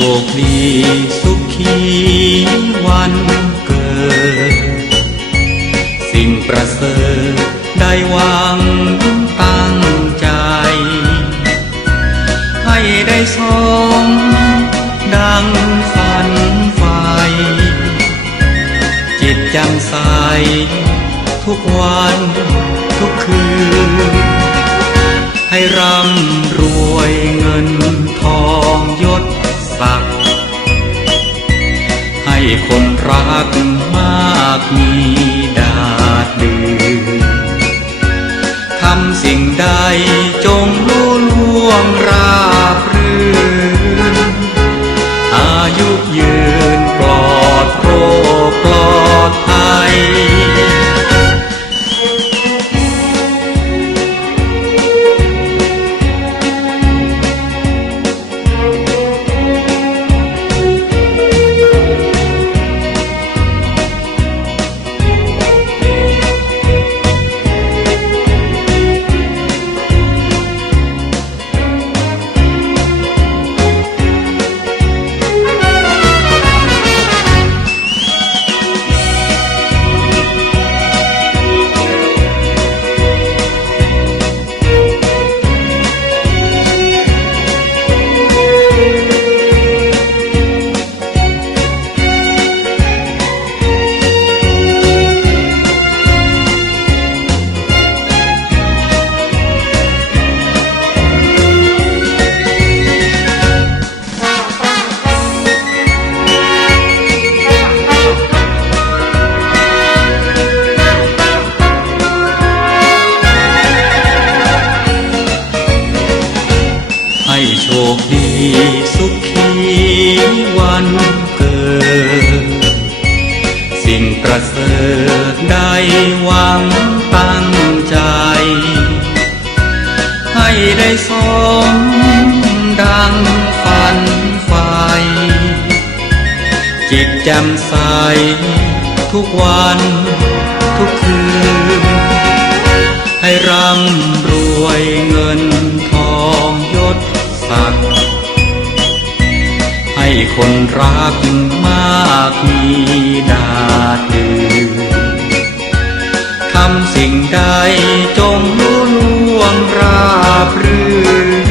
คดีสุขีวันเกิด สิ่งประเสริฐได้วังตั้งใจ ให้ได้สมดังฝันไฟจิตจำใสทุกวันทุกคืน ให้ร่ำรวยเงินทองากมากมีดาดดืนทำสิ่งใดจงรู้ล่วงราบ ให้โชคดีสุขีวันเกิด สิ่งประเสริฐได้หวังตั้งใจ ให้ได้สมดังฝันไฟจิตแจ่มใสทุกวันทุกคืน ให้ร่ำ คนรักมากมีดาดดืนทำสิ่งใดจงรู้ล่วงราบรื่น